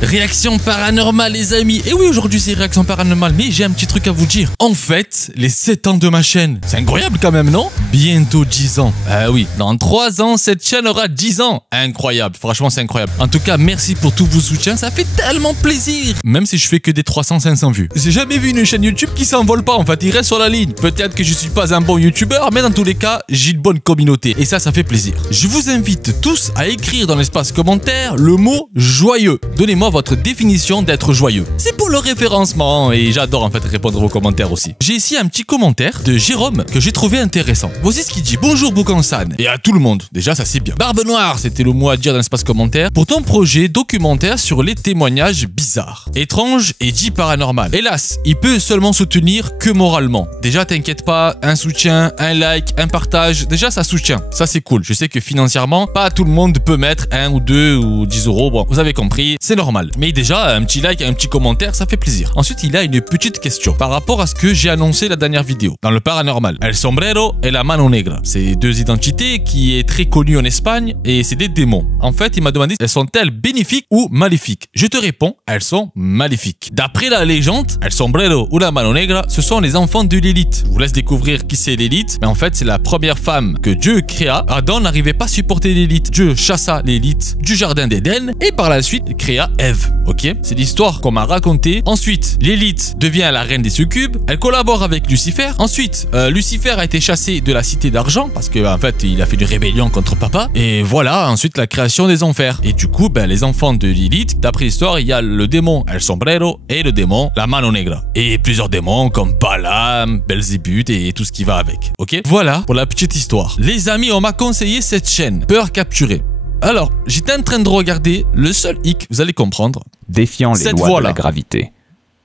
Réaction paranormale les amis. Et oui, aujourd'hui c'est réaction paranormale, mais j'ai un petit truc à vous dire. En fait, les 7 ans de ma chaîne, c'est incroyable quand même, non? Bientôt 10 ans. Ah oui, dans 3 ans, cette chaîne aura 10 ans. Incroyable, franchement c'est incroyable. En tout cas, merci pour tous vos soutiens, ça fait tellement plaisir. Même si je fais que des 300-500 vues. J'ai jamais vu une chaîne YouTube qui s'envole pas, en fait, il reste sur la ligne. Peut-être que je suis pas un bon youtubeur, mais dans tous les cas, j'ai une bonne communauté. Et ça fait plaisir. Je vous invite tous à écrire dans l'espace commentaire le mot joyeux. Donnez-moi votre définition d'être joyeux. C'est pour le référencement et j'adore en fait répondre à vos commentaires aussi. J'ai ici un petit commentaire de Jérôme que j'ai trouvé intéressant. Voici ce qu'il dit. Bonjour Boukansan et à tout le monde. Déjà ça c'est bien. Barbe Noire, c'était le mot à dire dans l'espace commentaire. Pour ton projet documentaire sur les témoignages bizarres, étranges et dits paranormal. Hélas, il peut seulement soutenir que moralement. Déjà t'inquiète pas, un soutien, un like, un partage, déjà ça soutient. Ça c'est cool. Je sais que financièrement, pas tout le monde peut mettre 1 ou 2 ou 10 euros. Bon, vous avez compris, c'est normal. Mais déjà, un petit like, un petit commentaire, ça fait plaisir. Ensuite, il a une petite question par rapport à ce que j'ai annoncé la dernière vidéo. Dans le paranormal, El Sombrero et la Mano Negra. C'est deux identités qui est très connues en Espagne et c'est des démons. En fait, il m'a demandé, elles sont-elles bénéfiques ou maléfiques? Je te réponds, elles sont maléfiques. D'après la légende, El Sombrero ou la Mano Negra, ce sont les enfants de Lilith. Je vous laisse découvrir qui c'est Lilith, mais en fait, c'est la première femme que Dieu créa. Adam n'arrivait pas à supporter Lilith. Dieu chassa Lilith du jardin d'Éden et par la suite créa Ève. Ok, c'est l'histoire qu'on m'a racontée. Ensuite, Lilith devient la reine des succubes. Elle collabore avec Lucifer. Ensuite, Lucifer a été chassé de la cité d'argent parce que en fait, il a fait une rébellion contre papa. Et voilà, ensuite la création des enfers. Et du coup, les enfants de Lilith, d'après l'histoire, il y a le démon El Sombrero et le démon la Mano Negra. Et plusieurs démons comme Balaam, Belzébuth et tout ce qui va avec. Ok, voilà pour la petite histoire. Les amis, on m'a conseillé cette chaîne, Peur Capturée. Alors, j'étais en train de regarder, le seul hic, vous allez comprendre. Défiant les lois de la gravité.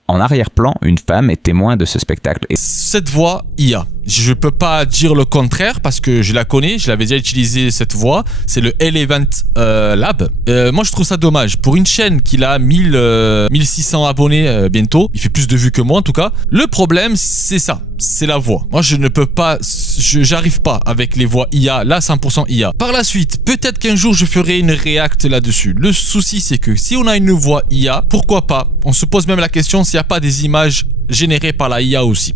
En arrière-plan, une femme est témoin de ce spectacle. Cette voix, IA. Je peux pas dire le contraire parce que je la connais, je l'avais déjà utilisé cette voix. C'est le Elevant Lab. Moi, je trouve ça dommage. Pour une chaîne qui a 1600 abonnés bientôt, il fait plus de vues que moi en tout cas. Le problème, c'est ça. C'est la voix. Moi, je ne peux pas, j'arrive pas avec les voix IA, là 100% IA. Par la suite, peut-être qu'un jour je ferai une react là-dessus. Le souci, c'est que si on a une voix IA, pourquoi pas? On se pose même la question s'il n'y a pas des images générées par la IA aussi.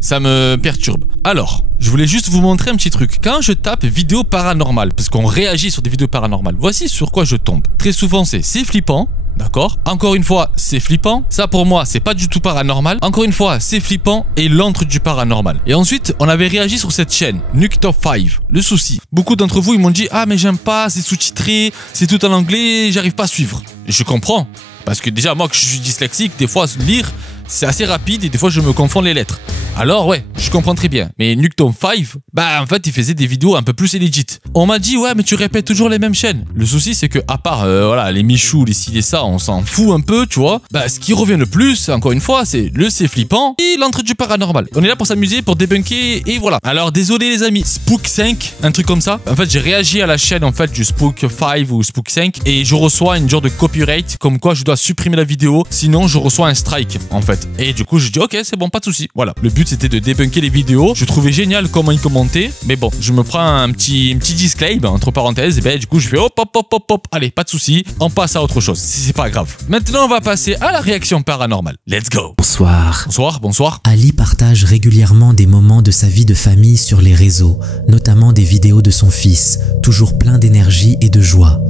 Ça me perturbe. Alors, je voulais juste vous montrer un petit truc. Quand je tape vidéo paranormale, parce qu'on réagit sur des vidéos paranormales, voici sur quoi je tombe. Très souvent, c'est flippant. D'accord. Encore une fois, c'est flippant. Ça, pour moi, c'est pas du tout paranormal. Encore une fois, c'est flippant et l'antre du paranormal. Et ensuite, on avait réagi sur cette chaîne, Nuke Top 5. Le souci, beaucoup d'entre vous, ils m'ont dit « Ah, mais j'aime pas, c'est sous-titré, c'est tout en anglais, j'arrive pas à suivre. » Je comprends. Parce que déjà, moi, que je suis dyslexique, des fois, lire, c'est assez rapide et des fois, je me confonds les lettres. Alors, ouais, je comprends très bien. Mais Nuketom 5, en fait, il faisait des vidéos un peu plus legit. On m'a dit, ouais, mais tu répètes toujours les mêmes chaînes. Le souci, c'est que, à part, voilà, les Michou, les ci, les ça, on s'en fout un peu, tu vois. Ce qui revient le plus, encore une fois, c'est le c'est flippant et l'entrée du paranormal. On est là pour s'amuser, pour débunker et voilà. Alors, désolé, les amis. Spook 5, un truc comme ça. En fait, j'ai réagi à la chaîne, en fait, du Spook 5 ou Spook 5 et je reçois une genre de copyright, comme quoi je dois supprimer la vidéo, sinon je reçois un strike, en fait. Et du coup, je dis, ok, c'est bon, pas de souci. Voilà. Le but, c'était de débunker les vidéos. Je trouvais génial comment ils commentaient. Mais bon, je me prends un petit disclaimer, entre parenthèses. Et du coup, je fais hop, hop, hop, hop, hop. Allez, pas de souci. On passe à autre chose. C'est pas grave. Maintenant, on va passer à la réaction paranormale. Let's go. Bonsoir. Bonsoir, bonsoir. Ali partage régulièrement des moments de sa vie de famille sur les réseaux, notamment des vidéos de son fils, toujours plein d'énergie et de joie.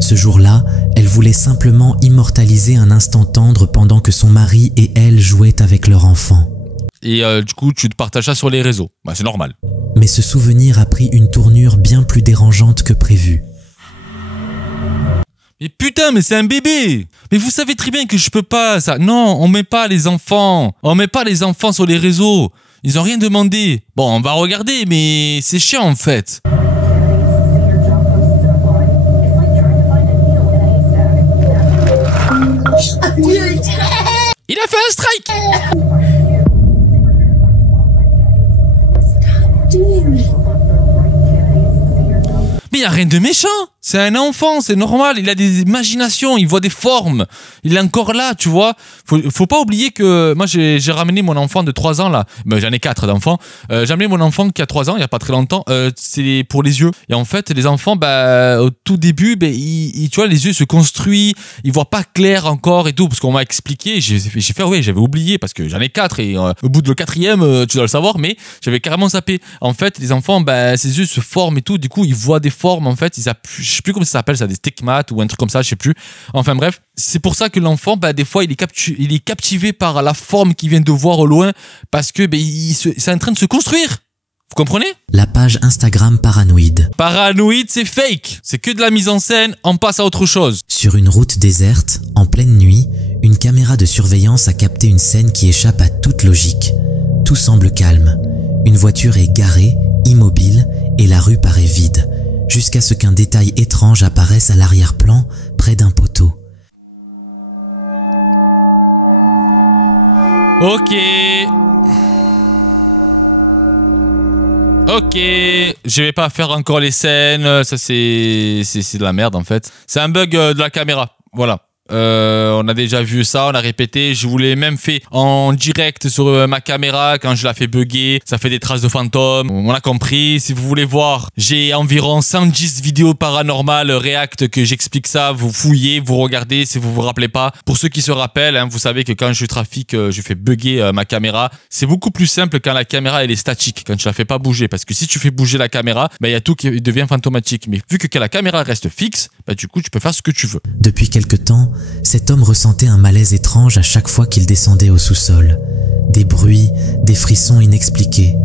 Ce jour-là, elle voulait simplement immortaliser un instant tendre pendant que son mari et elle jouaient avec leur enfant. Et du coup, tu te partages ça sur les réseaux. C'est normal. Mais ce souvenir a pris une tournure bien plus dérangeante que prévu. Mais putain, mais c'est un bébé! Mais vous savez très bien que je peux pas, ça. Non, on met pas les enfants. On met pas les enfants sur les réseaux. Ils ont rien demandé. Bon, on va regarder, mais c'est chiant en fait. Il a fait un strike! Mais y a rien de méchant! C'est un enfant, c'est normal, il a des imaginations, il voit des formes. Il est encore là, tu vois. Faut pas oublier que moi j'ai ramené mon enfant de 3 ans là. Ben, j'en ai 4 d'enfants. J'ai amené mon enfant qui a 3 ans, il y a pas très longtemps. C'est pour les yeux. Et en fait, les enfants, au tout début, tu vois, les yeux se construisent, ils voient pas clair encore et tout, parce qu'on m'a expliqué. J'ai fait, ouais, j'avais oublié parce que j'en ai 4 et au bout de le 4e, tu dois le savoir, mais j'avais carrément zappé. En fait, les enfants, ses yeux se forment et tout. Du coup, ils voient des formes. En fait, je sais plus comment ça s'appelle, ça, des stigmates ou un truc comme ça, je sais plus. Enfin bref, c'est pour ça que l'enfant, des fois, il est captivé par la forme qu'il vient de voir au loin, parce que c'est en train de se construire. Vous comprenez? La page Instagram Paranoïde. Paranoïde, c'est fake. C'est que de la mise en scène, on passe à autre chose. Sur une route déserte, en pleine nuit, une caméra de surveillance a capté une scène qui échappe à toute logique. Tout semble calme. Une voiture est garée, immobile, et la rue paraît vide, jusqu'à ce qu'un détail étrange apparaisse à l'arrière-plan, près d'un poteau. Ok, je vais pas faire encore les scènes, ça c'est de la merde en fait. C'est un bug de la caméra, voilà. On a déjà vu ça, on a répété. Je vous l'ai même fait en direct sur ma caméra quand je la fais bugger. Ça fait des traces de fantômes. On a compris. Si vous voulez voir, j'ai environ 110 vidéos paranormales React que j'explique ça. Vous fouillez, vous regardez si vous vous rappelez pas. Pour ceux qui se rappellent, vous savez que quand je trafique, je fais bugger ma caméra. C'est beaucoup plus simple quand la caméra elle est statique, quand tu la fais pas bouger. Parce que si tu fais bouger la caméra, il y a tout qui devient fantomatique. Mais vu que quand la caméra reste fixe, du coup tu peux faire ce que tu veux. Depuis quelque temps, cet homme ressentait un malaise étrange à chaque fois qu'il descendait au sous-sol. Des bruits, des frissons inexpliqués.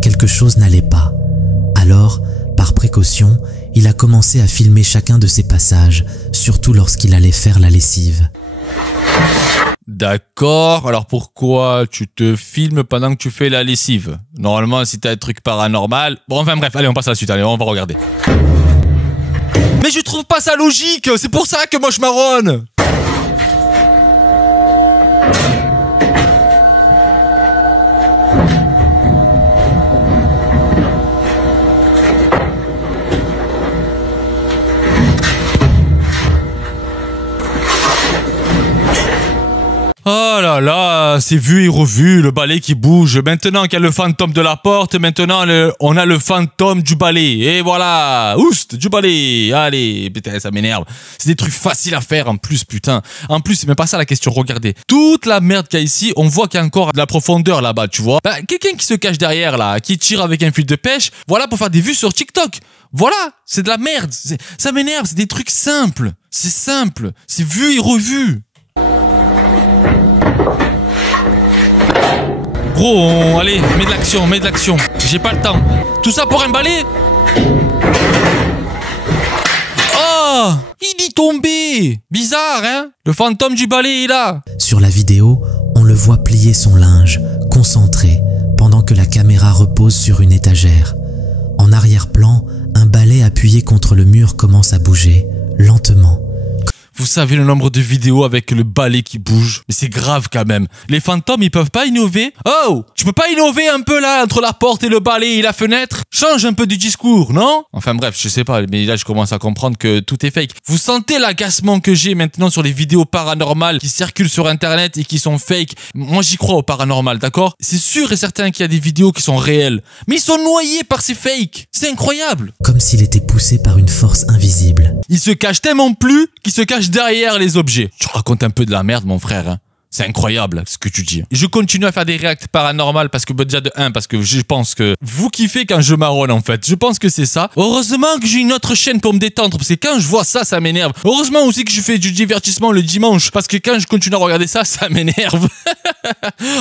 Quelque chose n'allait pas. Alors, par précaution, il a commencé à filmer chacun de ses passages, surtout lorsqu'il allait faire la lessive. D'accord, alors pourquoi tu te filmes pendant que tu fais la lessive? Normalement, si t'as un truc paranormal... Bon, enfin bref, allez, on passe à la suite, allez, on va regarder. Mais je trouve pas ça logique, c'est pour ça que moi je marronne. Oh là là, c'est vu et revu, le balai qui bouge. Maintenant qu'il y a le fantôme de la porte, maintenant on a le fantôme du balai. Et voilà, oust, du balai. Allez, putain, ça m'énerve. C'est des trucs faciles à faire en plus, putain. En plus, c'est même pas ça la question, regardez. Toute la merde qu'il y a ici, on voit qu'il y a encore de la profondeur là-bas, tu vois. Quelqu'un qui se cache derrière là, qui tire avec un fil de pêche, voilà pour faire des vues sur TikTok. Voilà, c'est de la merde. Ça m'énerve, c'est des trucs simples. C'est simple, c'est vu et revu. Gros, allez, mets de l'action. J'ai pas le temps. Tout ça pour un balai? Oh, il est tombé. Bizarre, hein? Le fantôme du balai est là. Sur la vidéo, on le voit plier son linge, concentré, pendant que la caméra repose sur une étagère. En arrière-plan, un balai appuyé contre le mur commence à bouger, lentement. Vous savez le nombre de vidéos avec le balai qui bouge? Mais c'est grave quand même. Les fantômes, ils peuvent pas innover? Oh, tu peux pas innover un peu là, entre la porte et le balai et la fenêtre? Change un peu du discours, non? Enfin bref, je sais pas, mais là je commence à comprendre que tout est fake. Vous sentez l'agacement que j'ai maintenant sur les vidéos paranormales qui circulent sur internet et qui sont fake? Moi j'y crois au paranormal, d'accord? C'est sûr et certain qu'il y a des vidéos qui sont réelles. Mais ils sont noyés par ces fakes. C'est incroyable. Comme s'il était poussé par une force invisible. Il se cache tellement plus qu'il se cache derrière les objets. Tu racontes un peu de la merde, mon frère, hein. C'est incroyable ce que tu dis. Je continue à faire des réacts paranormales parce que déjà de 1, parce que je pense que vous kiffez quand je marronne en fait. Je pense que c'est ça. Heureusement que j'ai une autre chaîne pour me détendre parce que quand je vois ça, ça m'énerve. Heureusement aussi que je fais du divertissement le dimanche parce que quand je continue à regarder ça, ça m'énerve.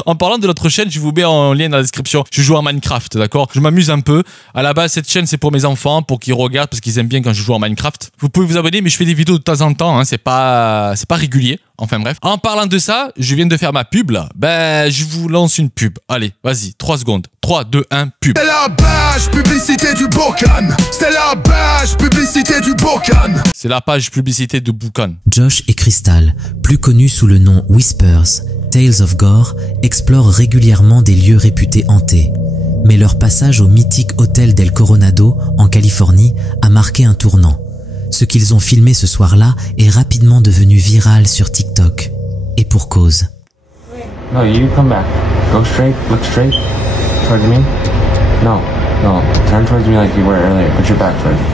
En parlant de notre chaîne, je vous mets en lien dans la description. Je joue à Minecraft, d'accord? Je m'amuse un peu. À la base, cette chaîne c'est pour mes enfants, pour qu'ils regardent parce qu'ils aiment bien quand je joue à Minecraft. Vous pouvez vous abonner, mais je fais des vidéos de temps en temps. Hein. C'est pas régulier. Enfin bref. En parlant de ça, je viens de faire ma pub là. Je vous lance une pub. Allez, vas-y, 3 secondes. 3, 2, 1, pub. C'est la page publicité du Boucan. C'est la page publicité du Boucan. C'est la page publicité de Boucan. Josh et Crystal, plus connus sous le nom Whispers, Tales of Gore, explorent régulièrement des lieux réputés hantés. Mais leur passage au mythique hôtel del Coronado, en Californie, a marqué un tournant. Ce qu'ils ont filmé ce soir-là est rapidement devenu viral sur TikTok. Et pour cause. No, you come back. Go straight, look straight towards me. No, turn towards me like you were earlier. Put your back towards me.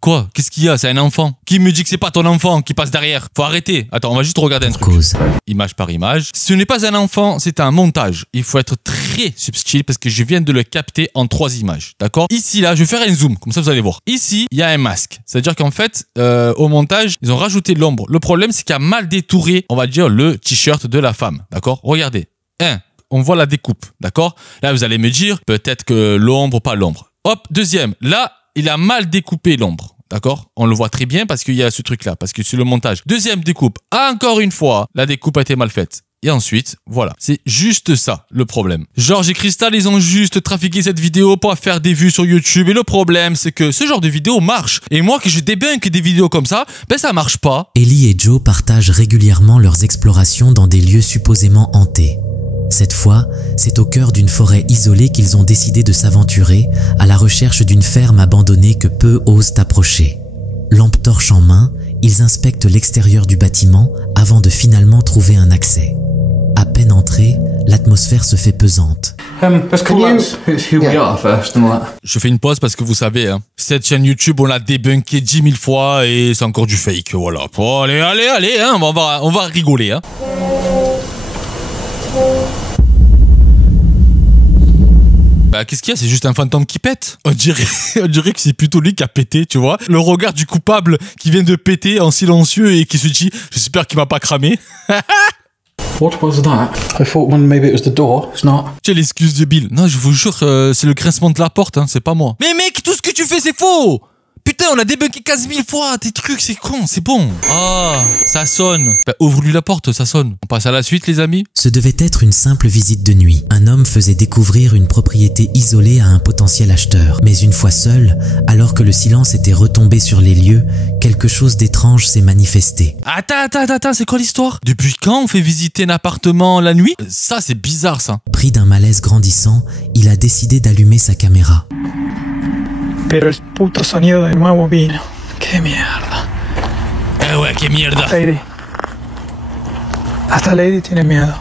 Quoi? Qu'est-ce qu'il y a? C'est un enfant. Qui me dit que c'est pas ton enfant qui passe derrière? Faut arrêter. Attends, on va juste regarder un truc. Cause. Image par image. Ce n'est pas un enfant, c'est un montage. Il faut être très subtil parce que je viens de le capter en 3 images. D'accord? Ici, là, je vais faire un zoom. Comme ça, vous allez voir. Ici, il y a un masque. C'est-à-dire qu'en fait, au montage, ils ont rajouté de l'ombre. Le problème, c'est qu'il y a mal détouré, on va dire, le t-shirt de la femme. D'accord? Regardez. On voit la découpe. D'accord? Là, vous allez me dire, peut-être que l'ombre, pas l'ombre. Hop, deuxième. Là, il a mal découpé l'ombre. D'accord? On le voit très bien parce qu'il y a ce truc-là, parce que c'est le montage. Deuxième découpe. Encore une fois, la découpe a été mal faite. Et ensuite, voilà. C'est juste ça, le problème. Georges et Crystal, ils ont juste trafiqué cette vidéo pour faire des vues sur YouTube. Et le problème, c'est que ce genre de vidéo marche. Et moi, que je débunk des vidéos comme ça, ben ça marche pas. Ellie et Joe partagent régulièrement leurs explorations dans des lieux supposément hantés. Cette fois, c'est au cœur d'une forêt isolée qu'ils ont décidé de s'aventurer à la recherche d'une ferme abandonnée que peu osent approcher. Lampe torche en main, ils inspectent l'extérieur du bâtiment avant de finalement trouver un accès. À peine entrés, l'atmosphère se fait pesante. Je fais une pause parce que vous savez, hein, cette chaîne YouTube, on l'a débunkée 10 000 fois et c'est encore du fake, voilà. Bon, allez, hein, on va rigoler, hein. Bah, qu'est-ce qu'il y a? C'est juste un fantôme qui pète. On dirait que c'est plutôt lui qui a pété, tu vois. Le regard du coupable qui vient de péter en silencieux et qui se dit « J'espère qu'il m'a pas cramé. » What was that? I thought maybe it was the door. It's not. Tiens, l'excuse de Bill. Non, je vous jure, c'est le grincement de la porte, hein, c'est pas moi. Mais mec, tout ce que tu fais, c'est faux! Putain, on a débunké 15 000 fois, tes trucs, c'est con, c'est bon. Ah, ça sonne. Bah, ouvre-lui la porte, ça sonne. On passe à la suite, les amis. Ce devait être une simple visite de nuit. Un homme faisait découvrir une propriété isolée à un potentiel acheteur. Mais une fois seul, alors que le silence était retombé sur les lieux, quelque chose d'étrange s'est manifesté. Attends, c'est quoi l'histoire? Depuis quand on fait visiter un appartement la nuit? Ça, c'est bizarre, ça. Pris d'un malaise grandissant, il a décidé d'allumer sa caméra. Pero el puto sonido de nuevo vino. ¡Qué mierda! Ouais, qué mierda. Hasta Lady tiene miedo.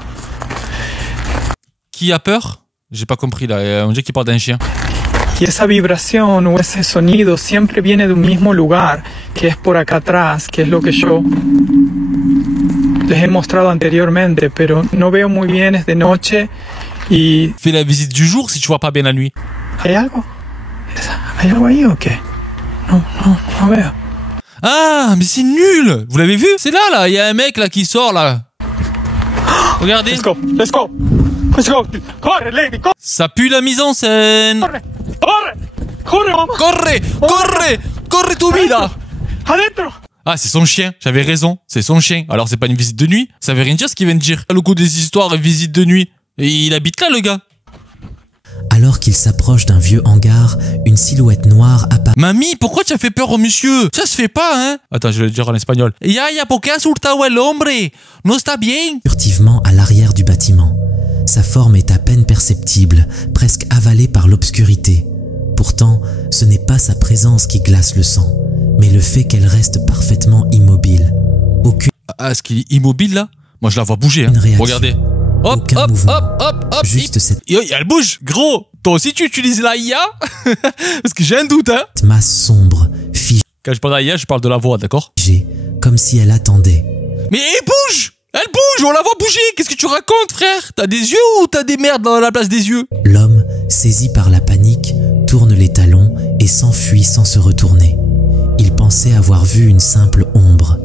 Qui a peur? J'ai pas compris là, on dirait qu'il parle d'un chien. Y esa vibración o ese sonido siempre viene de un mismo lugar, que es por acá atrás, que es lo que yo les he mostrado anteriormente, pero no veo muy bien, es de noche y... Fais la visite du jour si tu vois pas bien la nuit. ¿Hay algo? ¿Hay algo ahí o qué? No veo. Ah, mais c'est nul! Vous l'avez vu? C'est là, il y a un mec là qui sort là. Regardez. Let's go! Corre, Lady, corre! Ça pue la mise en scène. Corre, mamá! Corre tu vida! Adentro! Ah, c'est son chien, j'avais raison, c'est son chien. Alors c'est pas une visite de nuit, ça veut rien dire ce qu'il vient de dire. Le coup des histoires, visite de nuit. Et il habite là, le gars. Alors qu'il s'approche d'un vieux hangar, une silhouette noire apparaît. Mamie, pourquoi tu as fait peur au monsieur? Ça se fait pas, hein? Attends, je vais le dire en espagnol. Ya, ¿por qué has hurtado el hombre? No está bien. Furtivement à l'arrière du bâtiment. Sa forme est à peine perceptible, presque avalée par l'obscurité. Pourtant, ce n'est pas sa présence qui glace le sang, mais le fait qu'elle reste parfaitement immobile. Aucune... Ah, est-ce qu'il est immobile là? Moi je la vois bouger, hein. Regardez. Hop. Juste cette... Elle bouge, gros. Toi aussi tu utilises la IA? Parce que j'ai un doute, hein. Masse sombre, figée. Quand je parle de la IA, je parle de la voix, d'accord? Comme si elle attendait. Mais elle bouge! Elle bouge, on la voit bouger. Qu'est-ce que tu racontes, frère? T'as des yeux ou t'as des merdes dans la place des yeux? L'homme, saisi par la panique, tourne les talons et s'enfuit sans se retourner. Il pensait avoir vu une simple ombre.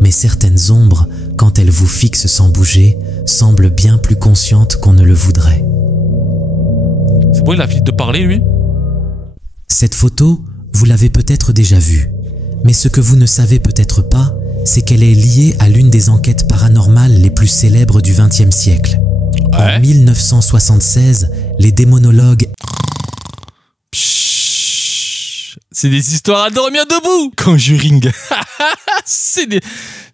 Mais certaines ombres, quand elles vous fixent sans bouger, semblent bien plus conscientes qu'on ne le voudrait. C'est bon, il a fini de parler, lui? Cette photo, vous l'avez peut-être déjà vue. Mais ce que vous ne savez peut-être pas, c'est qu'elle est liée à l'une des enquêtes paranormales les plus célèbres du XXe siècle. Ouais. En 1976, les démonologues... C'est des histoires à dormir debout. Conjuring. C'est des...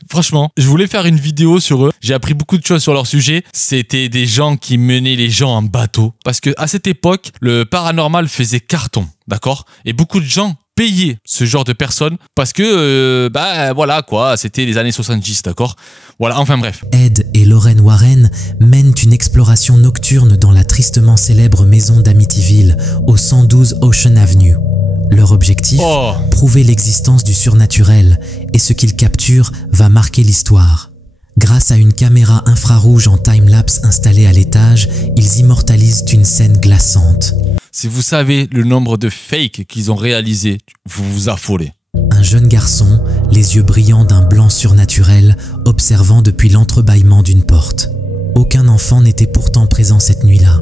Franchement, je voulais faire une vidéo sur eux. J'ai appris beaucoup de choses sur leur sujet. C'était des gens qui menaient les gens en bateau. Parce que à cette époque, le paranormal faisait carton, d'accord? Et beaucoup de gens payer ce genre de personnes parce que, bah voilà quoi, c'était les années 70, d'accord? Voilà, enfin bref. Ed et Lorraine Warren mènent une exploration nocturne dans la tristement célèbre maison d'Amityville, au 112 Ocean Avenue. Leur objectif, prouver l'existence du surnaturel, et ce qu'ils capturent va marquer l'histoire. Grâce à une caméra infrarouge en time-lapse installée à l'étage, ils immortalisent une scène glaçante. Si vous savez le nombre de fakes qu'ils ont réalisés, vous vous affolez. Un jeune garçon, les yeux brillants d'un blanc surnaturel, observant depuis l'entrebâillement d'une porte. Aucun enfant n'était pourtant présent cette nuit-là.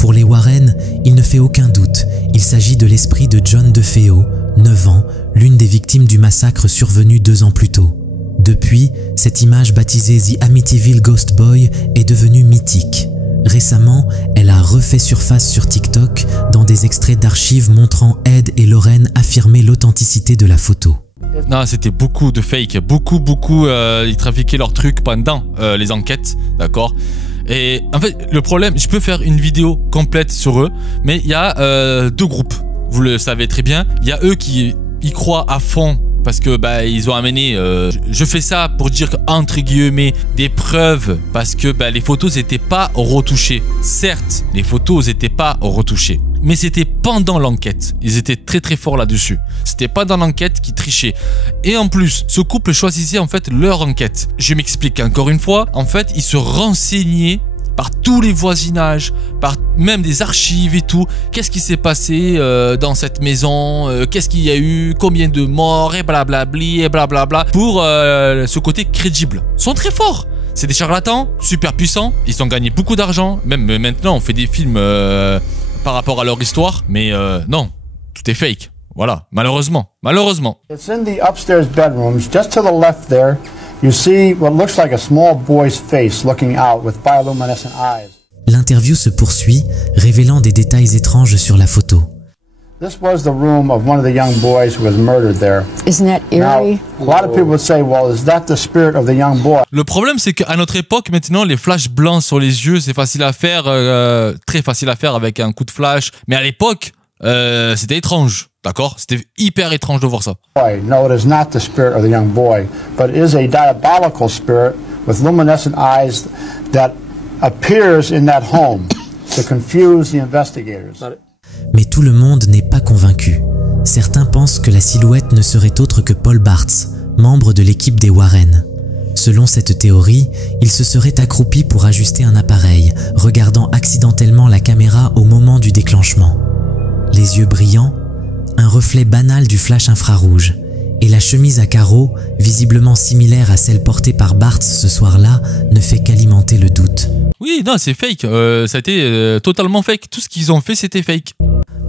Pour les Warren, il ne fait aucun doute, il s'agit de l'esprit de John DeFeo, 9 ans, l'une des victimes du massacre survenu 2 ans plus tôt. Depuis, cette image baptisée The Amityville Ghost Boy est devenue mythique. Récemment, elle a refait surface sur TikTok dans des extraits d'archives montrant Ed et Lorraine affirmer l'authenticité de la photo. Non, c'était beaucoup de fake, beaucoup, ils trafiquaient leurs trucs pendant les enquêtes, d'accord? Et en fait, le problème, je peux faire une vidéo complète sur eux, mais il y a 2 groupes, vous le savez très bien. Il y a eux qui y croient à fond parce que bah ils ont amené, je fais ça pour dire entre guillemets des preuves parce que bah, les photos n'étaient pas retouchées. Certes, les photos n'étaient pas retouchées, mais c'était pendant l'enquête. Ils étaient très forts là-dessus. C'était pas dans l'enquête qu'ils trichaient. Et en plus, ce couple choisissait en fait leur enquête. Je m'explique encore une fois. En fait, ils se renseignaient par tous les voisinages, par même des archives et tout. Qu'est-ce qui s'est passé dans cette maison, qu'est-ce qu'il y a eu, combien de morts et blablabli et blablabla. Pour ce côté crédible. Ils sont très forts. C'est des charlatans, super puissants. Ils ont gagné beaucoup d'argent. Même maintenant, on fait des films par rapport à leur histoire. Mais non, tout est fake. Voilà, malheureusement. It's in the upstairs bedrooms, just to the left there. You see what looks like a small boy's face looking out with bioluminescent eyes. L'interview se poursuit, révélant des détails étranges sur la photo. This was the room of one of the young boys who was murdered there. Isn't that eerie? Now, a lot of people would say, well, is that the spirit of the young boy? Le problème, c'est qu'à notre époque, maintenant, les flashs blancs sur les yeux, c'est facile à faire, très facile à faire avec un coup de flash. Mais à l'époque, c'était étrange, d'accord? C'était hyper étrange de voir ça. No, it is not the spirit of the young boy, but it is a diabolical spirit with luminescent eyes that appears in that home to confuse the investigators. Mais tout le monde n'est pas convaincu. Certains pensent que la silhouette ne serait autre que Paul Bartz, membre de l'équipe des Warren. Selon cette théorie, il se serait accroupi pour ajuster un appareil, regardant accidentellement la caméra au moment du déclenchement. Les yeux brillants, un reflet banal du flash infrarouge, et la chemise à carreaux, visiblement similaire à celle portée par Bartz ce soir-là, ne fait qu'alimenter le doute. Oui, non, c'est fake, ça a été totalement fake, tout ce qu'ils ont fait c'était fake.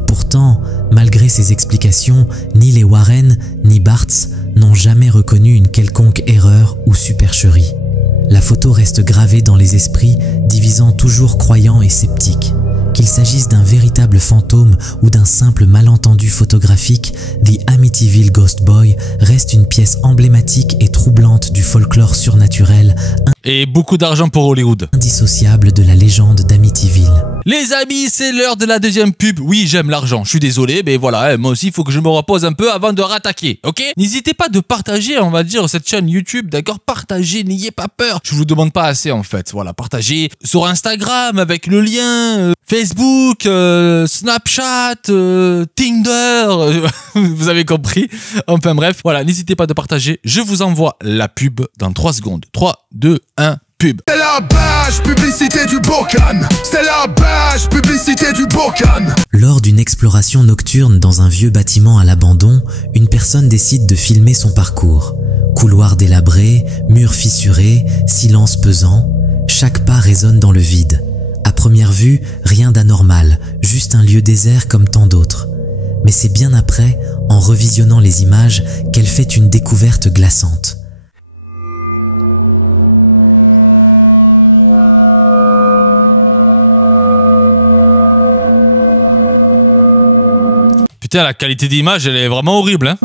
Pourtant, malgré ces explications, ni les Warren ni Bartz n'ont jamais reconnu une quelconque erreur ou supercherie. La photo reste gravée dans les esprits, divisant toujours croyants et sceptiques. Qu'il s'agisse d'un véritable fantôme ou d'un simple malentendu photographique, The Amityville Ghost Boy reste une pièce emblématique et troublante du folklore surnaturel, et beaucoup d'argent pour Hollywood. Indissociable de la légende d'Amityville. Les amis, c'est l'heure de la deuxième pub. Oui, j'aime l'argent, je suis désolé, mais voilà, moi aussi, il faut que je me repose un peu avant de rattaquer, ok? N'hésitez pas de partager, on va dire, cette chaîne YouTube, d'accord? Partagez, n'ayez pas peur. Je vous demande pas assez, en fait. Voilà, partagez sur Instagram avec le lien, Facebook, Snapchat, Tinder, vous avez compris. Enfin bref, voilà, n'hésitez pas de partager. Je vous envoie la pub dans 3 secondes. 3, 2, 1, pub. C'est la page publicité du Bocan. C'est la page publicité du Bocan. Lors d'une exploration nocturne dans un vieux bâtiment à l'abandon, une personne décide de filmer son parcours. Couloirs délabrés, murs fissurés, silence pesant, chaque pas résonne dans le vide. À première vue, rien d'anormal, juste un lieu désert comme tant d'autres. Mais c'est bien après, en revisionnant les images, qu'elle fait une découverte glaçante. Putain, la qualité d'image, elle est vraiment horrible, hein.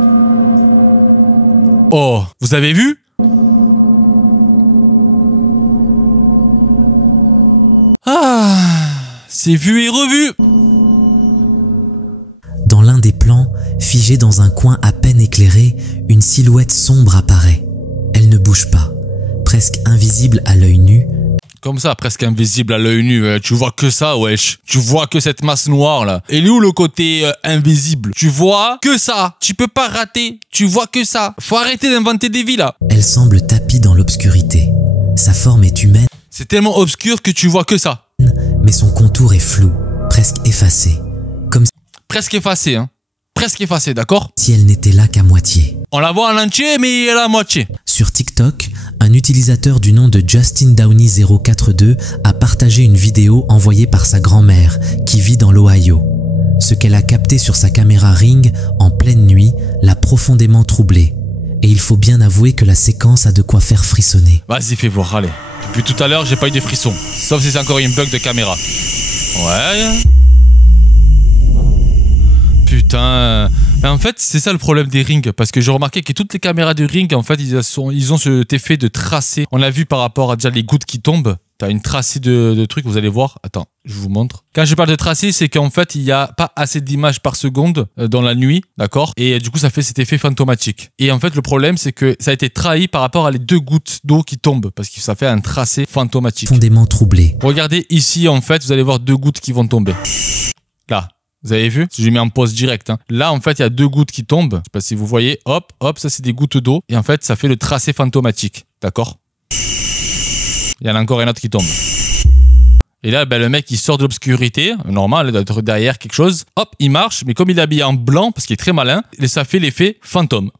Oh, vous avez vu? Ah, c'est vu et revu. Dans l'un des plans, Figée dans un coin à peine éclairé, une silhouette sombre apparaît. Elle ne bouge pas. Presque invisible à l'œil nu. Comme ça, presque invisible à l'œil nu. Tu vois que ça, wesh. Tu vois que cette masse noire, là. Et où le côté invisible? Tu vois que ça. Tu peux pas rater. Tu vois que ça. Faut arrêter d'inventer des vies, là. Elle semble tapie dans l'obscurité. Sa forme est humaine. C'est tellement obscur que tu vois que ça. Mais son contour est flou, presque effacé. Comme Presque effacé, hein. Presque effacé, d'accord? si elle n'était là qu'à moitié. On la voit en entier, mais elle est à moitié. Sur TikTok, un utilisateur du nom de Justin Downey 042 a partagé une vidéo envoyée par sa grand-mère qui vit dans l'Ohio. Ce qu'elle a capté sur sa caméra Ring en pleine nuit l'a profondément troublée. Et il faut bien avouer que la séquence a de quoi faire frissonner. Vas-y, fais voir, allez. Depuis tout à l'heure, j'ai pas eu de frissons. Sauf si c'est encore une bug de caméra. Ouais. Putain. Mais en fait, c'est ça le problème des rings. Parce que j'ai remarqué que toutes les caméras de ring, en fait, ils ont cet effet de tracé. On l'a vu par rapport à déjà les gouttes qui tombent. T'as une tracée de trucs, vous allez voir. Attends, je vous montre. Quand je parle de tracé, c'est qu'en fait, il n'y a pas assez d'images par seconde dans la nuit, d'accord? Et du coup, ça fait cet effet fantomatique. Et en fait, le problème, c'est que ça a été trahi par rapport à les 2 gouttes d'eau qui tombent, parce que ça fait un tracé fantomatique. Profondément troublé. Regardez ici, en fait, vous allez voir 2 gouttes qui vont tomber. Là. Vous avez vu? Je mets en pause direct. Hein. Là, en fait, il y a 2 gouttes qui tombent. Je sais pas si vous voyez. Hop, hop, ça, c'est des gouttes d'eau. Et en fait, ça fait le tracé fantomatique. D'accord? Il y en a encore une autre qui tombe. Et là, ben, le mec, il sort de l'obscurité. Normal, il doit être derrière quelque chose. Hop, il marche. Mais comme il est habillé en blanc, parce qu'il est très malin, ça fait l'effet fantôme.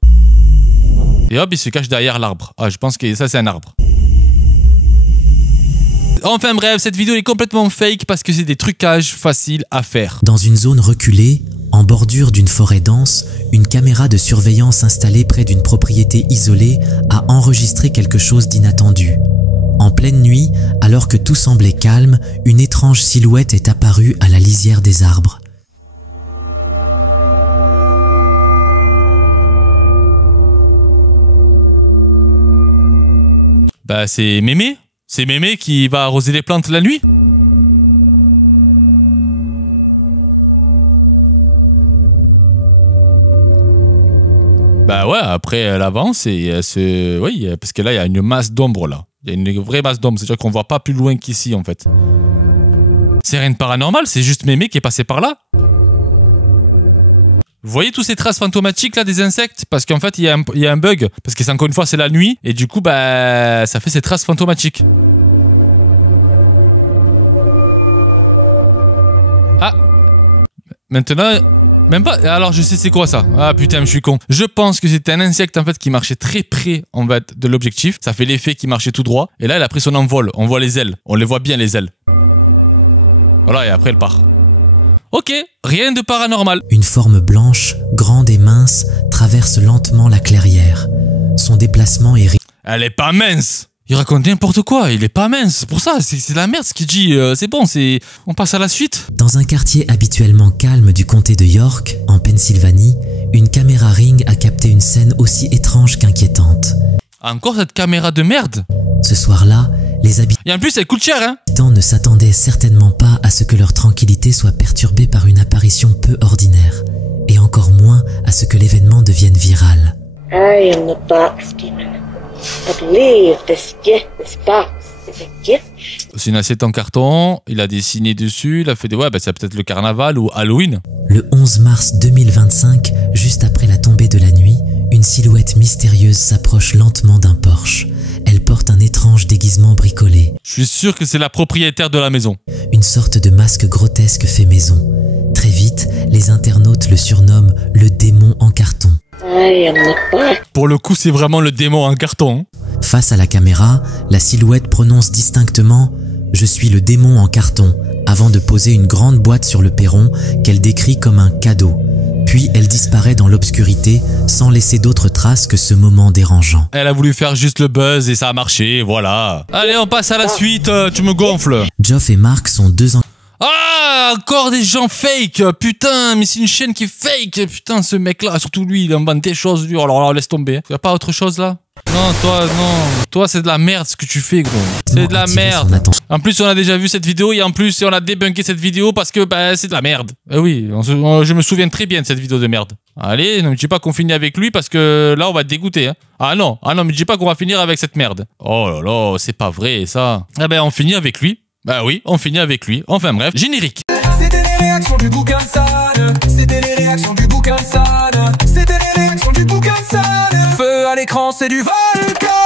Et hop, il se cache derrière l'arbre. Ah, je pense que ça, c'est un arbre. Enfin bref, cette vidéo est complètement fake parce que c'est des trucages faciles à faire. Dans une zone reculée, en bordure d'une forêt dense, une caméra de surveillance installée près d'une propriété isolée a enregistré quelque chose d'inattendu. En pleine nuit, alors que tout semblait calme, une étrange silhouette est apparue à la lisière des arbres. Bah c'est Mémé. C'est Mémé qui va arroser les plantes la nuit. Bah ouais, après elle avance et elle se... Oui, parce que là il y a une masse d'ombre là. Il y a une vraie masse d'ombre, c'est-à-dire qu'on voit pas plus loin qu'ici en fait. C'est rien de paranormal, c'est juste Mémé qui est passé par là. Vous voyez tous ces traces fantomatiques là des insectes? Parce qu'en fait il y a un bug. Parce que encore une fois c'est la nuit et du coup bah ça fait ces traces fantomatiques. Ah. Maintenant, même pas. Alors je sais c'est quoi ça. Ah putain je suis con. Je pense que c'était un insecte en fait qui marchait très près en fait de l'objectif. Ça fait l'effet qu'il marchait tout droit. Et là elle a pris son envol. On voit les ailes. On les voit bien les ailes. Voilà et après elle part. Ok, rien de paranormal. Une forme blanche, grande et mince, traverse lentement la clairière. Son déplacement est... Elle est pas mince. Il raconte n'importe quoi, il est pas mince. C'est pour ça, c'est la merde ce qu'il dit. C'est bon, on passe à la suite. Dans un quartier habituellement calme du comté de York, en Pennsylvanie, une caméra Ring a capté une scène aussi étrange qu'inquiétante. Encore cette caméra de merde. Ce soir-là, les habitants... Et en plus, elle coûte cher, hein. Ne s'attendaient certainement pas à ce que leur tranquillité soit perturbée par une apparition peu ordinaire, et encore moins à ce que l'événement devienne viral. I am the box demon. I believe this box is a gift. C'est une assiette en carton, il a dessiné dessus, il a fait des... Ouais, bah c'est peut-être le carnaval ou Halloween. Le 11 mars 2025, juste après la tombée de la nuit, une silhouette mystérieuse s'approche lentement d'un Porsche. Elle porte un étrange déguisement bricolé. Je suis sûr que c'est la propriétaire de la maison. Une sorte de masque grotesque fait maison. Très vite, les internautes le surnomment le démon en carton. Pour le coup, c'est vraiment le démon en carton. Face à la caméra, la silhouette prononce distinctement « Je suis le démon en carton » avant de poser une grande boîte sur le perron qu'elle décrit comme un cadeau. Puis elle disparaît dans l'obscurité sans laisser d'autres traces que ce moment dérangeant. Elle a voulu faire juste le buzz et ça a marché, voilà. Allez, on passe à la suite, tu me gonfles. Geoff et Mark sont 2 ans... Ah, encore des gens fake. Putain, mais c'est une chaîne qui est fake. Putain, ce mec-là, surtout lui, il invente des choses. Lui, alors là, laisse tomber. Y a pas autre chose là? Non, toi c'est de la merde ce que tu fais, gros. C'est de la merde. En plus, on a déjà vu cette vidéo et en plus, on a débunké cette vidéo parce que bah, c'est de la merde. Oui, je me souviens très bien de cette vidéo de merde. Allez, ne me dis pas qu'on finit avec lui parce que là, on va te dégoûter. Hein. Ah non, me dis pas qu'on va finir avec cette merde. Oh là là, c'est pas vrai ça. Eh ben, on finit avec lui. Bah oui, on finit avec lui. Enfin bref, générique. C'était les réactions du bouquin San. C'était les réactions du bouquin San. C'était les réactions du bouquin San. Feu à l'écran, c'est du volcan.